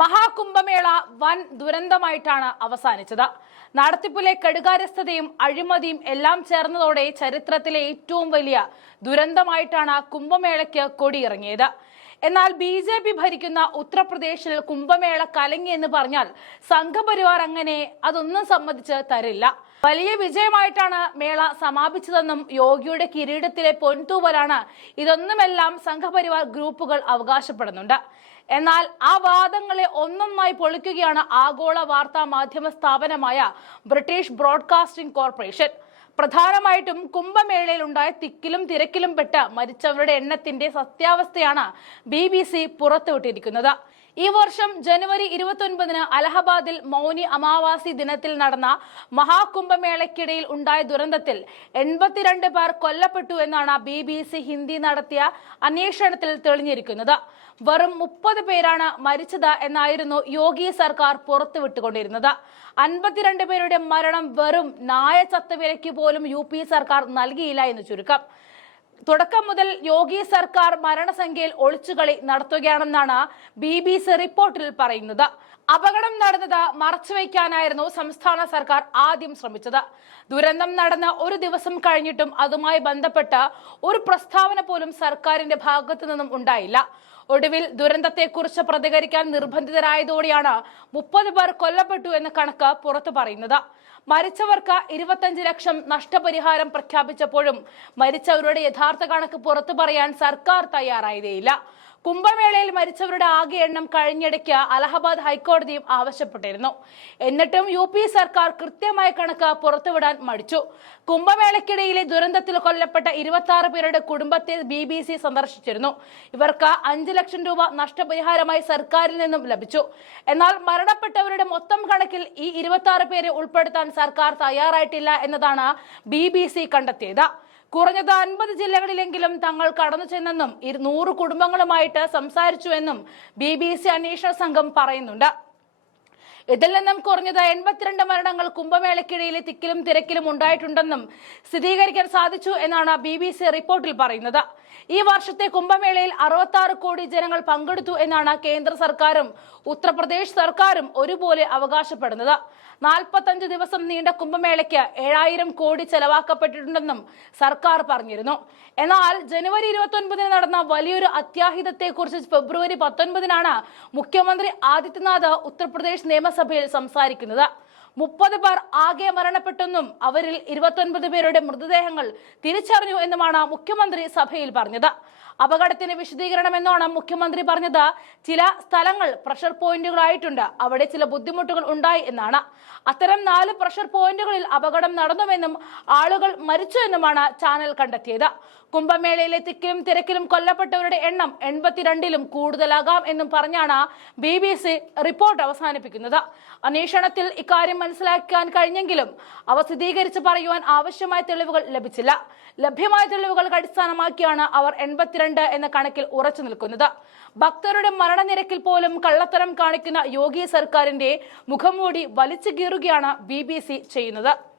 മഹാകുംഭമേള വൻ ദുരന്തമായിട്ടാണ് അവസാനിച്ചത്. നടത്തിപ്പിലെ കെടുകാര്യസ്ഥതയും അഴിമതിയും എല്ലാം ചേർന്നതോടെ ചരിത്രത്തിലെ ഏറ്റവും വലിയ ദുരന്തമായിട്ടാണ് കുംഭമേളയ്ക്ക് കൊടിയിറങ്ങിയത്. എന്നാൽ BJP ഭരിക്കുന്ന ഉത്തർപ്രദേശിൽ കുംഭമേള കലങ്ങിയെന്ന് പറഞ്ഞാൽ സംഘപരിവാർ അങ്ങനെ അതൊന്നും സമ്മതിച്ച് തരില്ല. വലിയ വിജയമായിട്ടാണ് മേള സമാപിച്ചതെന്നും യോഗിയുടെ കിരീടത്തിലെ പൊൻതൂവലാണ് ഇതൊന്നുമെല്ലാം സംഘപരിവാർ ഗ്രൂപ്പുകൾ അവകാശപ്പെടുന്നുണ്ട്. എന്നാൽ ആ വാദങ്ങളെ ഒന്നൊന്നായി പൊളിക്കുകയാണ് ആഗോള വാർത്താ മാധ്യമ സ്ഥാപനമായ ബ്രിട്ടീഷ് ബ്രോഡ്കാസ്റ്റിംഗ് കോർപ്പറേഷൻ. പ്രധാനമായിട്ടും കുംഭമേളയിൽ ഉണ്ടായ തിക്കിലും തിരക്കിലും പെട്ട് മരിച്ചവരുടെ എണ്ണത്തിന്റെ സത്യാവസ്ഥയാണ് BBC പുറത്തുവിട്ടിരിക്കുന്നത്. ഈ വർഷം ജനുവരി 29-ന് അലഹബാദിൽ മൗനി അമാവാസി ദിനത്തിൽ നടന്ന മഹാകുംഭമേളയ്ക്കിടയിൽ ഉണ്ടായ ദുരന്തത്തിൽ 82 പേർ കൊല്ലപ്പെട്ടു എന്നാണ് BBC ഹിന്ദി നടത്തിയ അന്വേഷണത്തിൽ തെളിഞ്ഞിരിക്കുന്നത്. വെറും 30 പേരാണ് മരിച്ചത് എന്നായിരുന്നു യോഗി സർക്കാർ പുറത്തുവിട്ടുകൊണ്ടിരുന്നത്. 52 പേരുടെ മരണം വെറും നായ ചത്തവിലയ്ക്ക് പോലും UP സർക്കാർ നൽകിയില്ല എന്ന് ചുരുക്കം. തുടക്കം മുതൽ യോഗി സർക്കാർ മരണസംഖ്യയിൽ ഒളിച്ചുകളി നടത്തുകയാണെന്നാണ് BBC റിപ്പോർട്ടിൽ പറയുന്നത്. അപകടം നടന്നത് മറച്ചുവെക്കാനായിരുന്നു സംസ്ഥാന സർക്കാർ ആദ്യം ശ്രമിച്ചത്. ദുരന്തം നടന്ന ഒരു ദിവസം കഴിഞ്ഞിട്ടും അതുമായി ബന്ധപ്പെട്ട് ഒരു പ്രസ്താവന പോലും സർക്കാരിന്റെ ഭാഗത്തു നിന്നും ഉണ്ടായില്ല. ഒടുവിൽ ദുരന്തത്തെക്കുറിച്ച് പ്രതികരിക്കാൻ നിർബന്ധിതരായതോടെയാണ് 30 പേർ കൊല്ലപ്പെട്ടു എന്ന കണക്ക് പുറത്തു പറയുന്നത്. മരിച്ചവർക്ക് 25 ലക്ഷം നഷ്ടപരിഹാരം പ്രഖ്യാപിച്ചപ്പോഴും മരിച്ചവരുടെ യഥാർത്ഥ കണക്ക് പുറത്തു പറയാൻ സർക്കാർ തയ്യാറായതേയില്ല. കുംഭമേളയിൽ മരിച്ചവരുടെ ആകെ എണ്ണം കഴിഞ്ഞിടയ്ക്ക് അലഹബാദ് ഹൈക്കോടതിയും ആവശ്യപ്പെട്ടിരുന്നു. എന്നിട്ടും UP സർക്കാർ കൃത്യമായ കണക്ക് പുറത്തുവിടാൻ മടിച്ചു. കുംഭമേളയ്ക്കിടയിലെ ദുരന്തത്തിൽ കൊല്ലപ്പെട്ട 26 പേരുടെ കുടുംബത്തെ BBC സന്ദർശിച്ചിരുന്നു. ഇവർക്ക് 5 ലക്ഷം രൂപ നഷ്ടപരിഹാരമായി സർക്കാരിൽ നിന്നും ലഭിച്ചു. എന്നാൽ മരണപ്പെട്ടവരുടെ മൊത്തം കണക്കിൽ ഈ 26 പേരെ ഉൾപ്പെടുത്താൻ സർക്കാർ തയ്യാറായിട്ടില്ല എന്നതാണ് BBC കണ്ടെത്തിയത്. കുറഞ്ഞത് 50 ജില്ലകളിലെങ്കിലും തങ്ങൾ കടന്നു ചെന്നെന്നും 100 കുടുംബങ്ങളുമായിട്ട് സംസാരിച്ചുവെന്നും BBC അന്വേഷണ സംഘം പറയുന്നുണ്ട്. ഇതിൽ നിന്നും കുറഞ്ഞത് 82 മരണങ്ങൾ കുംഭമേളയ്ക്കിടയിലെ തിക്കിലും തിരക്കിലും ഉണ്ടായിട്ടുണ്ടെന്നും സ്ഥിരീകരിക്കാൻ സാധിച്ചു എന്നാണ് BBC റിപ്പോർട്ടിൽ പറയുന്നത്. ഈ വർഷത്തെ കുംഭമേളയിൽ 66 കോടി ജനങ്ങൾ പങ്കെടുത്തു എന്നാണ് കേന്ദ്ര സർക്കാരും ഉത്തർപ്രദേശ് സർക്കാരും ഒരുപോലെ അവകാശപ്പെടുന്നത്. 45 ദിവസം നീണ്ട കുംഭമേളയ്ക്ക് 7000 കോടി ചെലവാക്കപ്പെട്ടിട്ടുണ്ടെന്നും സർക്കാർ പറഞ്ഞിരുന്നു. എന്നാൽ ജനുവരി 29-ന് നടന്ന വലിയൊരു അത്യാഹിതത്തെക്കുറിച്ച് ഫെബ്രുവരി 19-നാണ് മുഖ്യമന്ത്രി ആദിത്യനാഥ് ഉത്തർപ്രദേശ് നിയമസഭയിൽ സംസാരിക്കുന്നത്. 30 പേർ ആകെ മരണപ്പെട്ടെന്നും അവരിൽ 29 പേരുടെ മൃതദേഹങ്ങൾ തിരിച്ചറിഞ്ഞു എന്നുമാണ് മുഖ്യമന്ത്രി സഭയിൽ പറഞ്ഞത്. അപകടത്തിന് വിശദീകരണം എന്നോണം മുഖ്യമന്ത്രി പറഞ്ഞത് ചില സ്ഥലങ്ങൾ പ്രഷർ പോയിന്റുകളായിട്ടുണ്ട്, അവിടെ ചില ബുദ്ധിമുട്ടുകൾ ഉണ്ടായി എന്നാണ്. അത്തരം 4 പ്രഷർ പോയിന്റുകളിൽ അപകടം നടന്നുവെന്നും ആളുകൾ മരിച്ചു എന്നുമാണ് ചാനൽ കണ്ടെത്തിയത്. കുംഭമേളയിലെ തിക്കിലും തിരക്കിലും കൊല്ലപ്പെട്ടവരുടെ എണ്ണം 82-ലും കൂടുതലാകാം എന്നും പറഞ്ഞാണ് BBC റിപ്പോർട്ട് അവസാനിപ്പിക്കുന്നത്. അന്വേഷണത്തിൽ ഇക്കാര്യം മനസ്സിലാക്കാൻ കഴിഞ്ഞെങ്കിലും അവ സ്ഥിരീകരിച്ച് പറയുവാൻ ആവശ്യമായ തെളിവുകൾ ലഭിച്ചില്ല. ലഭ്യമായ തെളിവുകൾക്ക് അടിസ്ഥാനമാക്കിയാണ് അവർ 82 എന്ന കണക്കിൽ ഉറച്ചു നിൽക്കുന്നത്. ഭക്തരുടെ മരണനിരക്കിൽ പോലും കള്ളത്തരം കാണിക്കുന്ന യോഗി സർക്കാരിന്റെ മുഖംമൂടി വലിച്ചു കീറുകയാണ് BBC ചെയ്യുന്നത്.